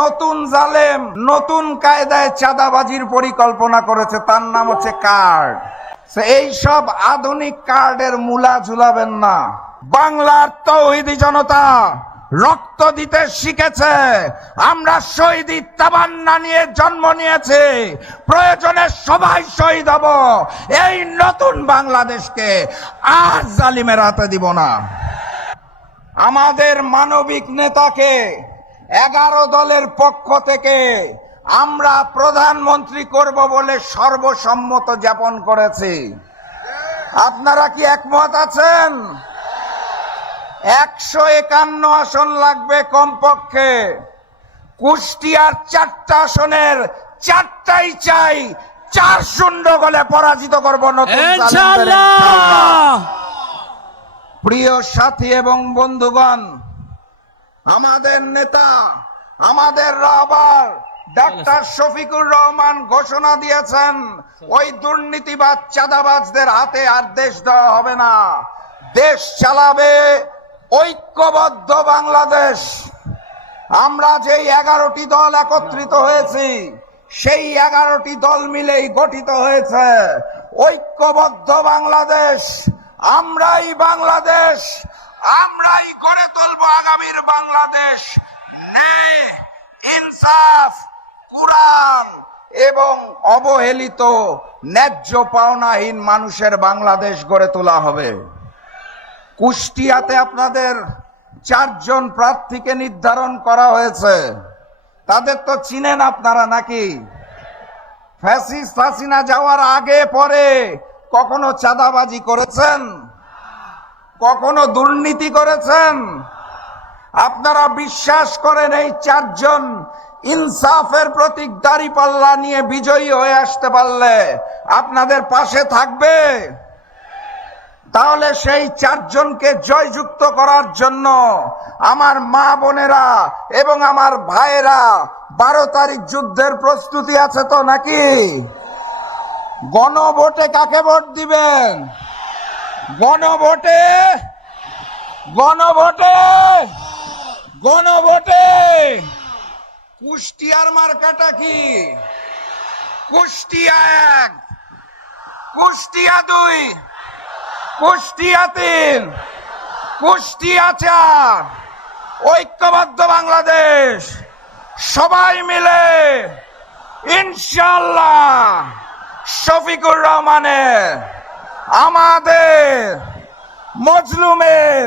নতুন জালেম নতুন কায়দায় চাঁদাবাজির পরিকল্পনা করেছে, তার নাম হচ্ছে কার্ড। এই সব আধুনিক কার্ডের মূলা ঝুলাবেন না। বাংলার তৌহিদি জনতা রক্ত দিতে শিখেছে। আমরা শহীদি তামান্না নিয়ে জন্ম নিয়েছি, প্রয়োজনে সবাই শহীদ হব। এই নতুন বাংলাদেশকে আর জালিমের হাতে দিব না। আমাদের মানবিক নেতাকে 11 দলের পক্ষ থেকে আমরা প্রধানমন্ত্রী করব বলে সর্বসম্মত জ্ঞাপন করেছি। আপনারা কি একমত আছেন? 151 আসন লাগবে কমপক্ষে। কুষ্টিয়ার 4টা আসনের 4টাই চাই 4-0 গোলে পরাজিত করব নতুন জালেমদের। প্রিয় সাথী এবং বন্ধুগণ, আমাদের নেতা, আমাদের রাহবার ডাক্তার শফিকুর রহমান ঘোষণা দিয়েছেন, ওই দুর্নীতিবাজ চাঁদাবাজদের হাতে আর দেশ দেওয়া হবে না। দেশ চালাবে ঐক্যবদ্ধ বাংলাদেশ। আমরা যেই 11টি দল একত্রিত হয়েছি, সেই 11টি দল মিলেই গঠিত হয়েছে ঐক্যবদ্ধ বাংলাদেশ। আমরাই বাংলাদেশ, আমরাই গড়ে তুলব আগামীর বাংলাদেশ। ন্যায়, ইনসাফ, কুরআন এবং অবহেলিত ন্যায্য পাওনাহীন মানুষের বাংলাদেশ গড়ে তোলা হবে। কুষ্টিয়াতে আপনাদের 4 জন প্রার্থীকে নির্ধারণ করা হয়েছে। তাদের তো চিনেন আপনারা নাকি? ফ্যাসিস্ট হাসিনা যাওয়ার আগে পরে কখনো চাঁদাবাজি করেছেন? কখনো দুর্নীতি করেছেন? আপনারা বিশ্বাস করেন এই 4 জন ইনসাফের প্রতীক দাঁড়িপাল্লা নিয়ে বিজয়ী হয়ে আসতে পারলে আপনাদের পাশে থাকবে? তাহলে সেই 4 জনকে জয়যুক্ত করার জন্য আমার মা বোনেরা এবং আমার ভাইয়েরা 12 তারিখ যুদ্ধের প্রস্তুতি আছে তো নাকি? গণভোটে কাকে ভোট দিবেন? গণভোটে, গণভোটে, গণভোটে। কুষ্টিয়ার মার্কাটা কি? কুষ্টিয়া 1, কুষ্টিয়া 2, কুষ্টিয়া 3, কুষ্টিয়া 4। ঐক্যবদ্ধ বাংলাদেশ। সবাই মিলে ইনশাআল্লাহ শফিকুর রহমানের, আমাদের, মজলুমের